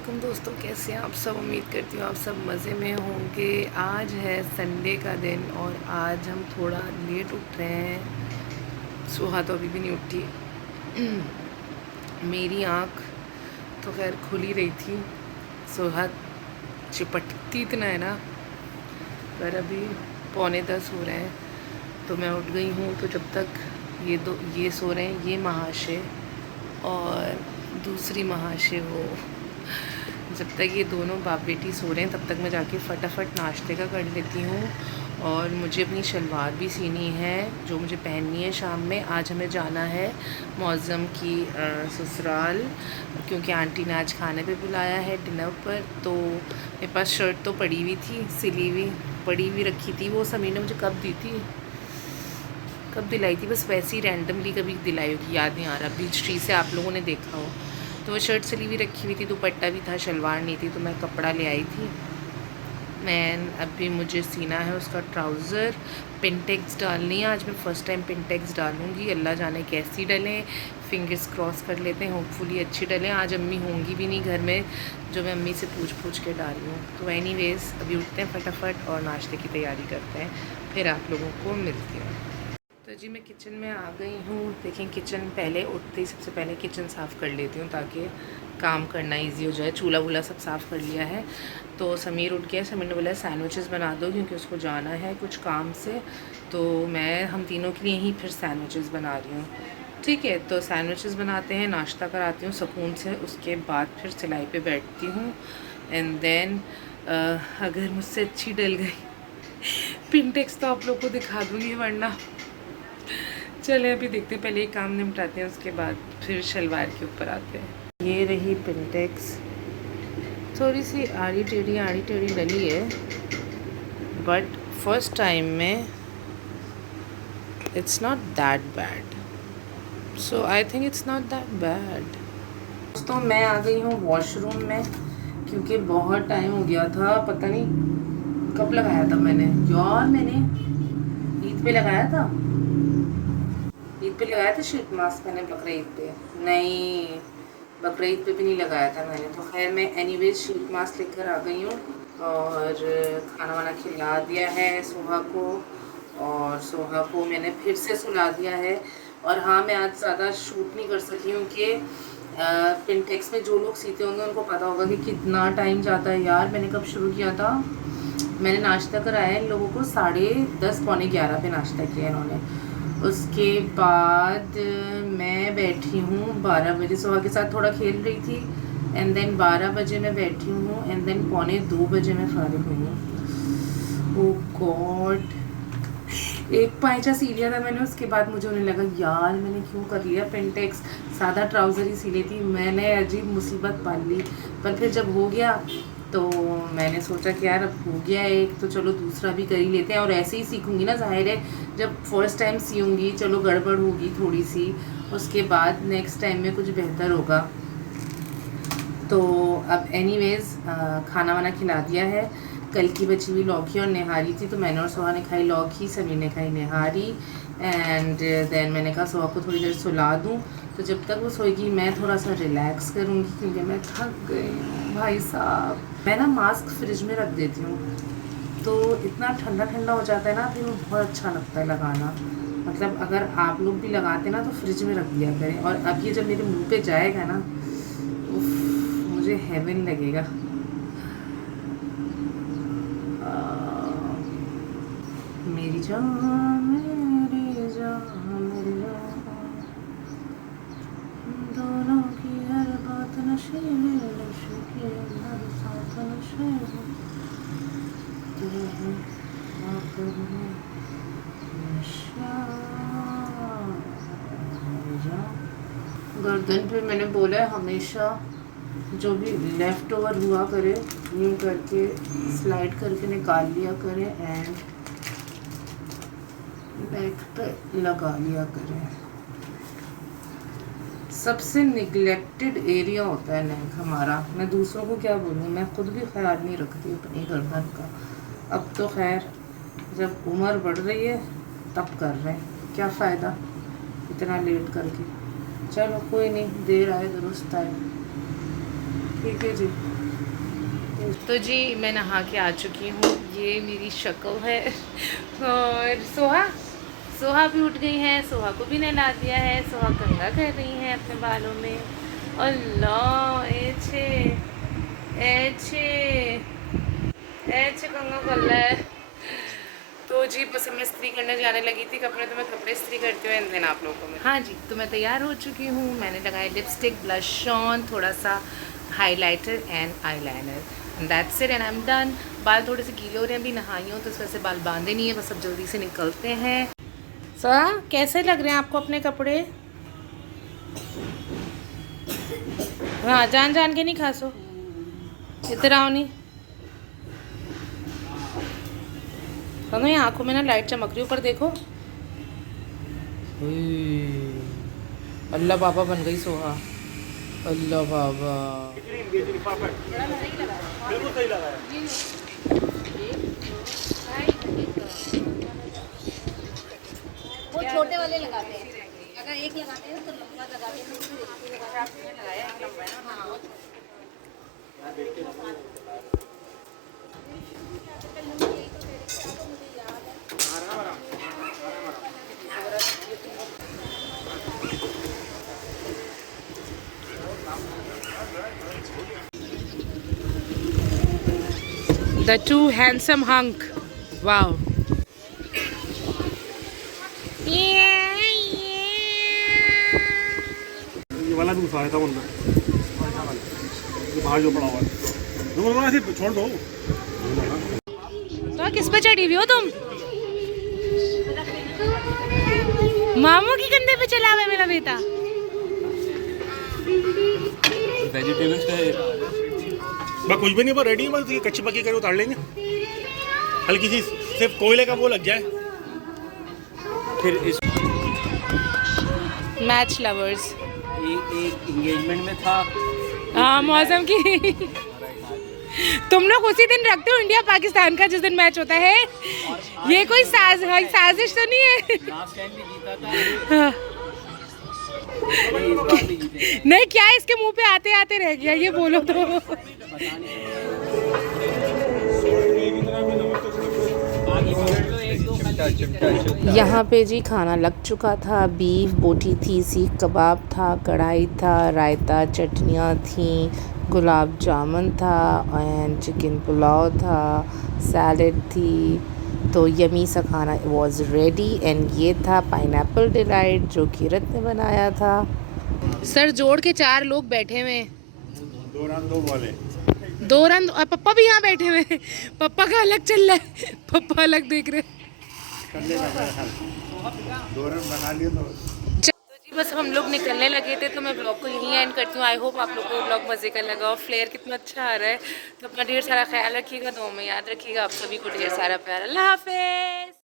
वालेकुम दोस्तों, कैसे हैं आप सब। उम्मीद करती हूँ आप सब मज़े में होंगे। आज है संडे का दिन और आज हम थोड़ा लेट उठ रहे हैं। सुहा तो अभी भी नहीं उठी। मेरी आँख तो खैर खुल ही रही थी। सुहा चिपटती इतना है ना, पर अभी 9:45 हो रहे हैं तो मैं उठ गई हूँ। तो जब तक ये सो रहे हैं, ये महाशय और दूसरी महाशय वो, जब तक ये दोनों बाप बेटी सो रहे हैं तब तक मैं जाके फटाफट नाश्ते का कर लेती हूँ। और मुझे अपनी शलवार भी सीनी है जो मुझे पहननी है शाम में। आज हमें जाना है मौज़म की ससुराल, क्योंकि आंटी ने आज खाने पे बुलाया है डिनर पर। तो मेरे पास शर्ट तो पड़ी हुई थी, सिली हुई पड़ी हुई रखी थी। वो समीर ने मुझे कब दी थी, कब दिलाई थी, बस वैसे ही रैंडमली कभी दिलाई होगी, याद नहीं आ रहा। बीच ट्री से आप लोगों ने देखा हो। तो वो शर्ट सिली हुई रखी हुई थी, दुपट्टा भी था, शलवार नहीं थी, तो मैं कपड़ा ले आई थी। मैं अभी मुझे सीना है उसका ट्राउज़र। पिनटेक्स डालनी है आज, मैं फ़र्स्ट टाइम पिनटेक्स डालूँगी। अल्लाह जाने कैसी डलें, फिंगर्स क्रॉस कर लेते हैं, होपफुली अच्छी डलें। आज अम्मी होंगी भी नहीं घर में, जो मैं अम्मी से पूछ के डाल लूँ। तो एनीवेज़ अभी उठते हैं फटाफट और नाश्ते की तैयारी करते हैं, फिर आप लोगों को मिलती हूँ। तो जी मैं किचन में आ गई हूँ। देखें, किचन पहले उठते ही सबसे पहले किचन साफ़ कर लेती हूँ ताकि काम करना इजी हो जाए। चूल्हा वूल्हा सब साफ़ कर लिया है। तो समीर उठ गया। समीर ने बोला सैंडविचेस बना दो क्योंकि उसको जाना है कुछ काम से। तो मैं हम तीनों के लिए ही फिर सैंडविचेस बना रही हूँ। ठीक है, तो सैंडविचेस बनाते हैं, नाश्ता कराती हूँ सुकून से, उसके बाद फिर सिलाई पे बैठती हूँ। एंड देन अगर मुझसे अच्छी डल गई पिनटेक्स तो आप लोग को दिखा दूँगी, वरना चले अभी देखते हैं, पहले एक काम निपटाते हैं, उसके बाद फिर शलवार के ऊपर आते हैं। ये रही पिनटेक्स, थोड़ी सी आड़ी टेढ़ी डली है, बट फर्स्ट टाइम में it's not that bad. So I think it's not that bad. दोस्तों मैं आ गई हूँ वॉशरूम में, क्योंकि बहुत टाइम हो गया था। पता नहीं कब लगाया था मैंने, यार मैंने ईद पे लगाया था। ईद पे लगाया था शीट मास्क मैंने, बकरीद पे नहीं, बकरीद पे भी नहीं लगाया था मैंने। तो खैर मैं एनीवेज शीट मास्क लेकर आ गई हूँ और खाना वाना खिला दिया है सोहा को, और सोहा को मैंने फिर से सुला दिया है। और हाँ, मैं आज ज़्यादा शूट नहीं कर सकी हूँ कि पिनटेक्स में जो लोग सीते होंगे उनको पता होगा कि कितना टाइम जाता है। यार मैंने कब शुरू किया था, मैंने नाश्ता कराया इन लोगों को 10:30 पौने 11 पे नाश्ता किया इन्होंने। उसके बाद मैं बैठी हूँ 12 बजे, सुबह के साथ थोड़ा खेल रही थी। एंड देन 12 बजे मैं बैठी हूँ, एंड देन पौने 2 बजे मैं फारिग हुई हूँ। ओह गॉड, एक पायचा सी लिया था मैंने, उसके बाद मुझे होने लगा यार मैंने क्यों कर लिया पेंटेक्स, सादा ट्राउज़र ही सी ली थी मैंने, अजीब मुसीबत पाल ली। पर फिर जब हो गया तो मैंने सोचा कि यार अब हो गया एक, तो चलो दूसरा भी कर ही लेते हैं। और ऐसे ही सीखूंगी ना, जाहिर है जब फर्स्ट टाइम सीऊँगी चलो गड़बड़ होगी थोड़ी सी, उसके बाद नेक्स्ट टाइम में कुछ बेहतर होगा। तो अब एनीवेज़ खाना वाना खिला दिया है। कल की बची हुई लौकी और निहारी थी, तो मैंने और सोहा ने खाई लौकी, समीर ने खाई निहारी। एंड देन मैंने कहा सोहा को थोड़ी देर सुला दूँ, तो जब तक वो सोएगी मैं थोड़ा सा रिलैक्स करूँगी, क्योंकि मैं थक गई हूँ भाई साहब। मैं ना मास्क फ्रिज में रख देती हूँ तो इतना ठंडा ठंडा हो जाता है ना, फिर वो बहुत अच्छा लगता है लगाना। मतलब अगर आप लोग भी लगाते ना तो फ्रिज में रख दिया करें। और अब ये जब मेरे मुंह पे जाएगा ना, उफ, मुझे हेवन लगेगा। मेरी जान मेरी जान मेरी जान, दोनों की हर बात नशे में, नशे के हर साथ नशे में, तेरे हैं आंखों में नशा, मेरी जान। गर्दन पे मैंने बोला है हमेशा जो भी लेफ़्ट ओवर हुआ करे यूँ करके स्लाइड करके निकाल लिया करें, एंड बैक पे लगा लिया करें। सबसे निगलेक्टेड एरिया होता है नेक हमारा। मैं दूसरों को क्या बोलूँ, मैं खुद भी ख्याल नहीं रखती अपनी गर्दन का। अब तो खैर जब उम्र बढ़ रही है तब कर रहे हैं, क्या फ़ायदा इतना लेट करके। चलो कोई नहीं, देर आए दुरुस्त आए। ठीक है जी। तो जी मैं नहा के आ चुकी हूँ, ये मेरी शक्ल है। और सोहा सोहा भी उठ गई है, सोहा को भी नहला दिया है, सोहा कंघा कर रही है अपने बालों में। अल्लाह एछे एछे एछे कंघा कर रहा है। तो जी बस मैं इस्त्री करने जाने लगी थी कपड़े, तो मैं कपड़े इस्त्री करती हूँ एंड देन आप लोगों को मैं। हाँ जी, तो मैं तैयार हो चुकी हूँ। मैंने लगाया लिपस्टिक, ब्लश ऑन, थोड़ा सा highlighter and eyeliner, and that's it and I am done. बाल थोड़े से गीले हो रहे हैं, अभी नहाई हूँ तो इस वजह से बाल बांधे नहीं है, बस अब जल्दी से निकलते हैं। सर कैसे लग रहे हैं आपको अपने कपड़े? हाँ, जान जान के नहीं खासो, इधर आओ नहीं। तो ये आंखों में ना लाइट चमक रही, ऊपर देखो। अल्लाह बाबा बन गई सोहा, अल्लाह बाबा। बिल्कुल सही लगा है। वो छोटे वाले लगाते हैं, अगर एक लगाते हैं तो लंबा लगाते हैं, तो फिर एक ही लगाया है। हाँ। The two handsome hunk. Wow. ये वाला भी उठाया था उनका, ये बाहर जो पड़ा हुआ है, रुको ऐसे छोड़ दो। तो किस पे चढ़ी हुई हो तुम? मामू के कंधे पे चला हुआ है मेरा बेटा। वेजिटेबल्स का है बस, कुछ भी नहीं, बस रेडी है, बस ये कच्ची पक्की करके उतार लेंगे। हल्की सी सिर्फ कोयले का वो लग जाए, फिर इस मैच लवर्स। एक इंगेजमेंट में था। हाँ, मौसम की। तुम लोग उसी दिन रखते हो इंडिया पाकिस्तान का जिस दिन मैच होता है। ये कोई साजिश तो नहीं है? लास्ट टाइम भी जीता था। हाँ। इस बार भी जीते। नहीं, क्या इसके मुंह पे आते आते रह गया, ये बोलो तो। यहाँ पे जी खाना लग चुका था। बीफ बोटी थी, सीख कबाब था, कढ़ाई था, रायता, चटनियाँ थी, गुलाब जामुन था एंड चिकन पुलाव था, सैलड थी। तो यमी सा खाना वॉज रेडी एंड ये था पाइनएप्पल डिलाइट जो किरत ने बनाया था। सर जोड़ के 4 लोग बैठे हुए हैं। 2 रन 2 बॉले। 2 रन, और पप्पा भी यहाँ बैठे हुए हैं। पप्पा का अलग चल रहा है, पप्पा अलग देख रहे हैं। 2 रन बना लिए तो जी बस हम लोग निकलने लगे थे, तो मैं ब्लॉग को यहीं एंड करती हूँ। आई होप आप लोग को ब्लॉग मज़े का लगा और फ्लेयर कितना अच्छा आ रहा है। तो अपना ढेर सारा ख्याल रखिएगा, दुआ में याद रखिएगा। आप सभी को ढेर सारा प्यार। अल्लाह हाफिज़।